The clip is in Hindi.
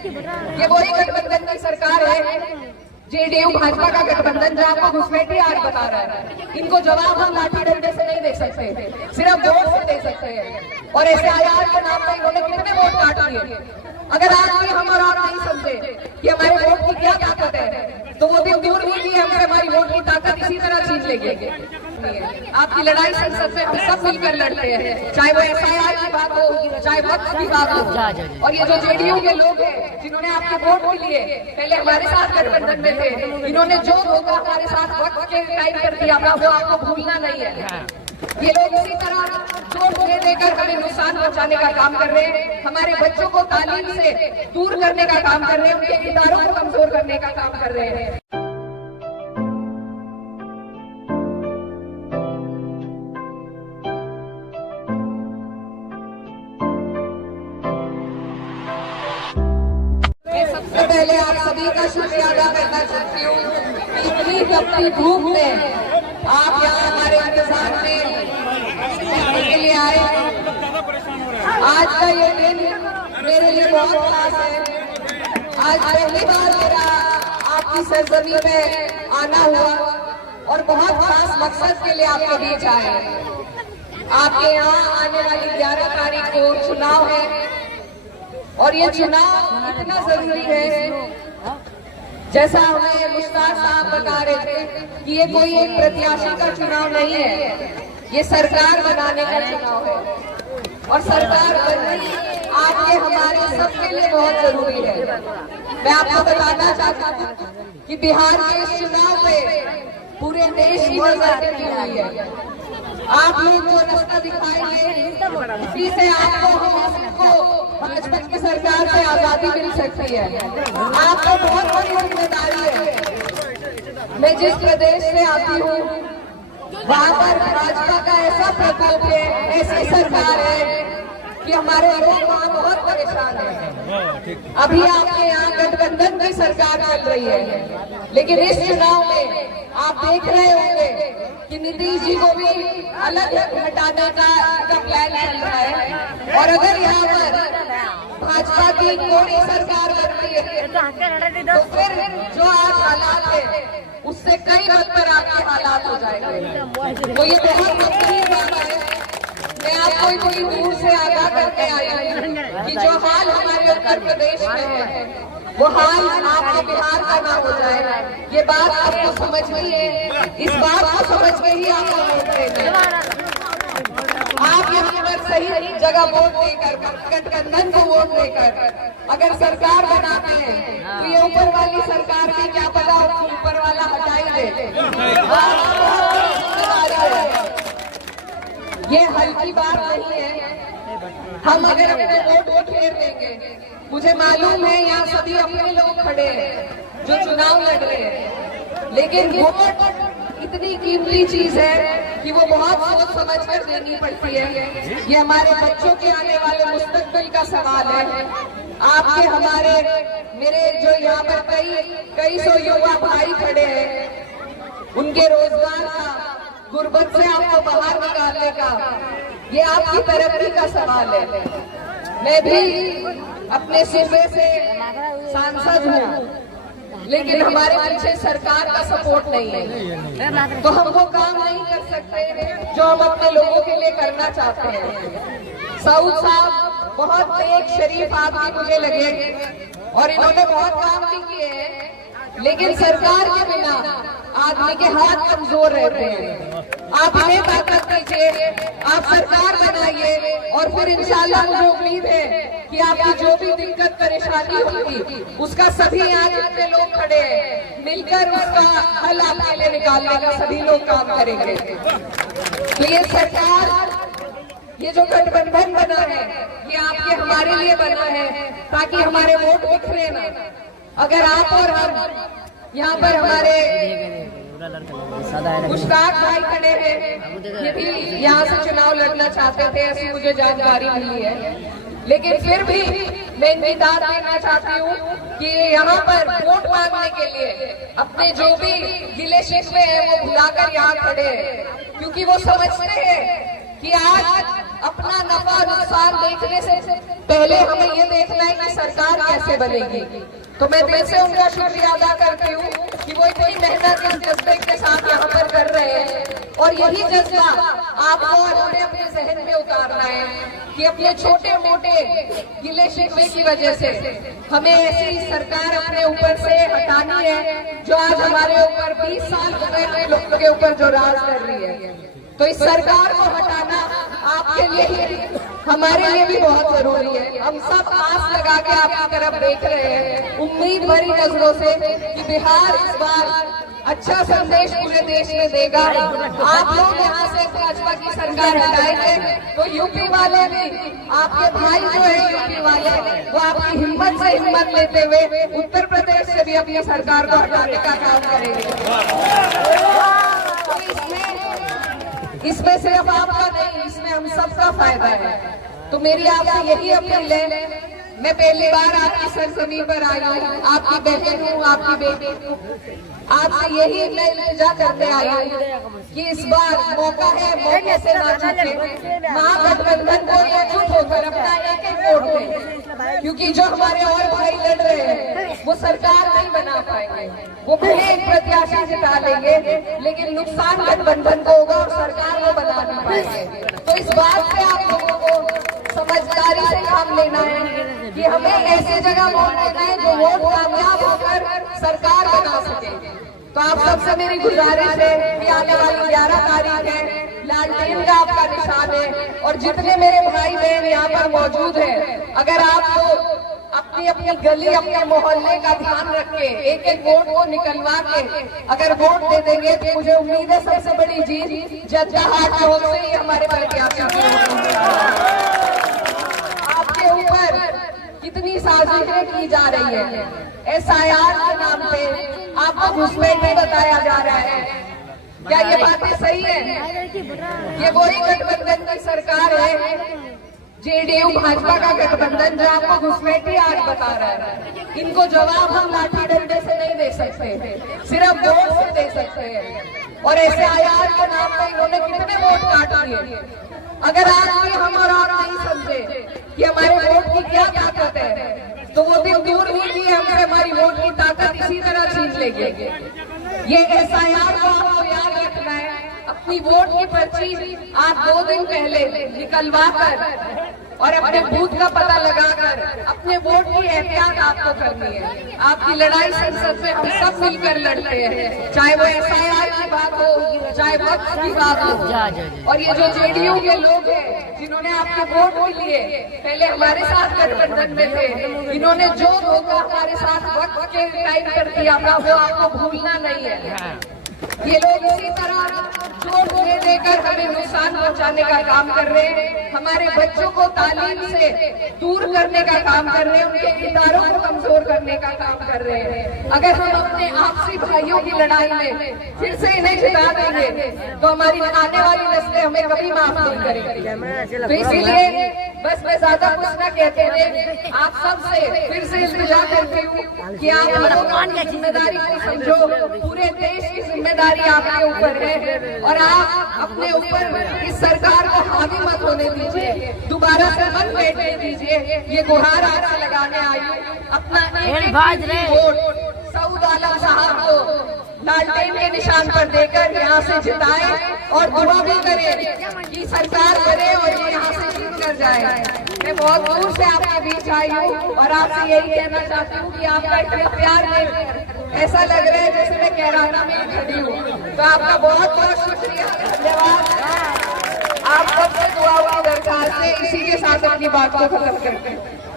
ये वही गठबंधन की सरकार है, जेडीयू भाजपा का गठबंधन जो आपको घुसपैठी आज बता रहा है। इनको जवाब हम लाठी डंडे से नहीं दे सकते, सिर्फ वोट से दे सकते हैं। और SIR के नाम पर इन्होंने कितने वोट काट लिए। अगर आज भी हम और आप नहीं समझे कि हमारे वोट की क्या ताकत है, तो वो दिन दूर नहीं है हमें हमारी वोट की ताकत इसी तरह छीन लेंगे। आपकी लड़ाई संसद में हम सब मिलकर लड़ते हैं, चाहे वो SIR की बात हो, चाहे वक्त की बात हो। और ये जो जेडीयू के लोग हैं जिन्होंने आपके वोट के लिए पहले हमारे साथ गठबंधन में थे, इन्होंने जो धोखा हमारे साथ वक्त के टाइम कर दिया वो आपको भूलना नहीं है। ये लोग इसी तरह चोट दे देकर हमें नुकसान पहुंचाने का काम कर रहे हैं, हमारे बच्चों को तालीम से दूर करने का काम कर रहे हैं, उनके इदारों को कमजोर करने का काम कर रहे हैं। सबसे पहले आप सभी का शुक्रिया अदा करना चाहती हूँ। इतनी तपती धूप में आप यहाँ हमारे इंतजार में के लिए आए। आज का ये दिन मेरे लिए बहुत खास है। आज पहली बार मेरा आपकी सरजमी में आना हुआ और बहुत खास मकसद के लिए आपके बीच आए। आपके यहाँ आने वाली 11 तारीख को चुनाव है और ये चुनाव इतना जरूरी है, जैसा हमें मुश्ताक साहब बता रहे थे कि ये कोई एक प्रत्याशी का चुनाव नहीं है, ये सरकार बनाने का चुनाव है। और सरकार बननी आपके हमारे सबके लिए बहुत जरूरी है। मैं आपको बताना चाहता हूँ कि बिहार के इस चुनाव में पूरे देश की नजर टिकी हुई है। आप लोग जो रास्ता दिखाएंगे इसी से आपको हम सबको भाजपा की सरकार से आजादी मिल सकती है। आपको बहुत बड़ी जिम्मेदारी है। मैं जिस प्रदेश से आती हूँ वहाँ पर भाजपा का ऐसा प्रकोप है, ऐसी सरकार है कि हमारे लोग वहाँ बहुत परेशान हैं। अभी आपके यहाँ गठबंधन की सरकार चल रही है, लेकिन इस चुनाव में आप देख रहे होंगे कि नीतीश जी को भी अलग हटाने का प्लान चल रहा है। और अगर यहाँ पर भाजपा की कोई सरकार बनती है तो फिर जो आज हालात है उससे कई बदतर आपके हालात हो जाएंगे। तो ये बहुत गंभीर बात है। मैं आपको इतनी दूर से आगाह करके आई हूँ कि जो हाल हमारे उत्तर प्रदेश में है वो हाल आपके बिहार का ना हो जाए। ये बात आपको समझ में है, इस बात को समझ में ही आपको वोट देना। आप यहाँ पर सही जगह वोट देकर, गठबंधन को वोट देकर अगर सरकार बनाते हैं तो ये ऊपर वाली सरकार भी क्या पता ऊपर वाला हटाई दे। ये हल्की बात नहीं है। हम अगर अपने वोट फेर देंगे, मुझे मालूम है यहाँ सभी अपने लोग खड़े हैं जो चुनाव लड़ रहे हैं, लेकिन वोट इतनी कीमती चीज है कि वो बहुत सोच समझ कर देनी पड़ती है। ये हमारे बच्चों के आने वाले मुस्तकबिल का सवाल है। आपके हमारे मेरे जो यहाँ पर कई सौ युवा भाई खड़े हैं, उनके रोजगार का, गुर्बत से आपको बाहर निकालने का, ये आपकी तरक्की का सवाल है। मैं भी अपने सूबे से सांसद हूँ, लेकिन हमारे पीछे सरकार का सपोर्ट नहीं है, तो हम वो काम नहीं कर सकते जो हम अपने लोगों के लिए करना चाहते हैं। सऊद साहब बहुत नेक शरीफ आदमी मुझे लगे और इन्होंने बहुत काम भी किए हैं, लेकिन सरकार के बिना आदमी के हाथ कमजोर रहते हैं। आप इन्हें ताकत दीजिए, आप सरकार बनाइए और फिर इंशाल्लाह मुझे उम्मीद है कि आपकी जो भी दिक्कत परेशानी होगी उसका सभी यहाँ जितने लोग खड़े हैं मिलकर उसका हल आपके लिए निकालने का सभी लोग काम करेंगे। तो ये सरकार, ये जो गठबंधन बना है ये आपके हमारे लिए बना है ताकि हमारे वोट बिखरे ना। अगर आप और हम यहाँ पर हमारे मुश्ताक भाई खड़े हैं, ये भी यहाँ से चुनाव लड़ना चाहते थे, ऐसी मुझे जानकारी मिली है, लेकिन फिर भी मैं इनकी दाद देना चाहती हूँ कि यहाँ पर वोट मांगने के लिए अपने जो भी गिले शिकवे हैं वो भुलाकर यहाँ खड़े हैं, क्योंकि वो समझते हैं कि आज अपना नफा नुकसान देखने से पहले हमें ये देखना है कि सरकार कैसे बनेगी। तो मैं दिल से उनका शुक्रिया अदा करती हूँ कि वो इतनी मेहनत इस जज्बे के साथ यहाँ पर कर रहे हैं। और यही जज्बा आपको और हमें अपने जहन में उतारना है कि अपने छोटे मोटे गिले शिकवे की वजह से हमें ऐसी सरकार अपने ऊपर से हटानी है जो आज हमारे ऊपर 20 साल पहले लोगों के ऊपर जो राज कर रही है। तो इस सरकार को हटाना आपके लिए ही हमारे लिए भी बहुत जरूरी है। हम सब आस लगा के आपकी तरफ देख रहे हैं उम्मीद भरी नजरों से कि बिहार इस बार अच्छा संदेश पूरे देश में देगा। आप लोग यहाँ से भाजपा की सरकार हटाएंगे तो यूपी वाले भी, आपके भाई जो है यूपी वाले, वो आपकी हिम्मत से हिम्मत लेते हुए उत्तर प्रदेश से भी अपनी सरकार को हटाने का काम करेंगे। तो इसमें सिर्फ आपका नहीं, इसमें हम सबका फायदा है। तो मेरी आपसे यही अपील है, मैं पहली बार आपकी सरजमीन पर आई हूँ, आपकी बहन हूँ, आपकी बेटी हूँ, आपसे यही मैं इल्तिजा करने आई हूँ कि इस बार मौका है, मौके से ना चूके। महागठबंधन को एकजुट होकर अपना एक एक वोट दें, क्योंकि जो हमारे और भाई लड़ रहे हैं वो सरकार नहीं बना पाएंगे। वो भले एक प्रत्याशी जिता लेंगे लेकिन नुकसान गठबंधन को होगा और सरकार वो बना नहीं पाएंगे। तो इस बात पे आप लोगों को समझदारी से काम लेना है कि हमें ऐसी जगह वोट देना है जो वोट कामयाब होकर सरकार बना सके। तो आप सबसे मेरी गुजारिश है कि आने वाली 11 तारीख है, लालटेन का आपका निशान है और जितने मेरे भाई बहन यहाँ पर मौजूद हैं, अगर आप तो अपनी अपनी गली, अपने मोहल्ले का ध्यान रख के एक एक वोट को निकलवा के अगर वोट दे देंगे तो मुझे उम्मीद है सबसे बड़ी जीत जद्दाहाट चौक से ही हमारे प्रत्याशी आपके ऊपर कितनी साजिशें की जा रही है। SIR के नाम पे आपको घुसपैठ बताया जा रहा है। क्या ये बातें सही है? ये वही गठबंधन की सरकार है, JDU भाजपा का गठबंधन, जो आपको घुसपैठी आज बता रहा है। इनको जवाब हम लाठी डंडे से नहीं दे सकते, सिर्फ वोट से दे सकते हैं। और SIR के नाम पे इन्होंने कितने वोट काट दिए। अगर आज भी हम और आप नहीं समझे कि हमारे वोट की क्या ताकत है तो वो दिन दूर नहीं कि हमसे हमारी वोट की ताकत इसी तरह छीन लेंगे। ये SIR को आपको याद रखना है। अपनी वोट की पर्ची आप 2 दिन पहले निकलवा कर और अपने बूथ का पता लगाकर अपने वोट की एहतियात आपको करनी है। आपकी लड़ाई संसद में हम सब मिलकर लड़ते हैं, चाहे वो SIR की बात हो, चाहे वक्त की बात हो। और ये जो JDU के लोग हैं जिन्होंने आपके वोट भी लिए, पहले हमारे साथ गठबंधन में थे, इन्होंने जो धोखा हमारे साथ वक्त के टाइम पर किया था वो आपको भूलना नहीं है। ये लोग इसी तरह जोर दे देकर हमें नुकसान पहुंचाने का काम कर रहे हैं, हमारे बच्चों को तालीम से दूर करने का काम कर रहे हैं, उनके इदारों को कमजोर करने का काम कर रहे हैं। अगर हम अपने आपसी भाइयों की लड़ाई में फिर से इन्हें जिता देंगे तो हमारी आने वाली नस्लें हमें कभी माफ नहीं करेंगी। तो इसीलिए बस मैं ज्यादा कुछ न कहते हुए आप सबसे फिर से इल्तिजा करती हूँ कि आप लोगों की जिम्मेदारी को समझो। पूरे देश की जिम्मेदारी आपके ऊपर है और आप अपने ऊपर इस सरकार को हावी मत होने दीजिए, दोबारा से मत बैठने दीजिए। ये गुहार आपसे लगाने आई हूँ, अपना एक वोट सऊद आलम साहब को लालटेन के निशान पर देकर यहाँ से जिताए और दुआ भी करे कि सरकार करे और ये यहाँ से जीत कर जाए। मैं बहुत दूर से आपके बीच आई हूँ और आपसे यही कहना चाहती हूँ कि आपका इतना प्यार नहीं, ऐसा लग रहा है जैसे मैं कैराना में खड़ी हूँ। तो आपका बहुत बहुत शुक्रिया, धन्यवाद। आप सबसे दुआओं की दरखास्त है, इसी के साथ अपनी बात को खत्म करते हैं।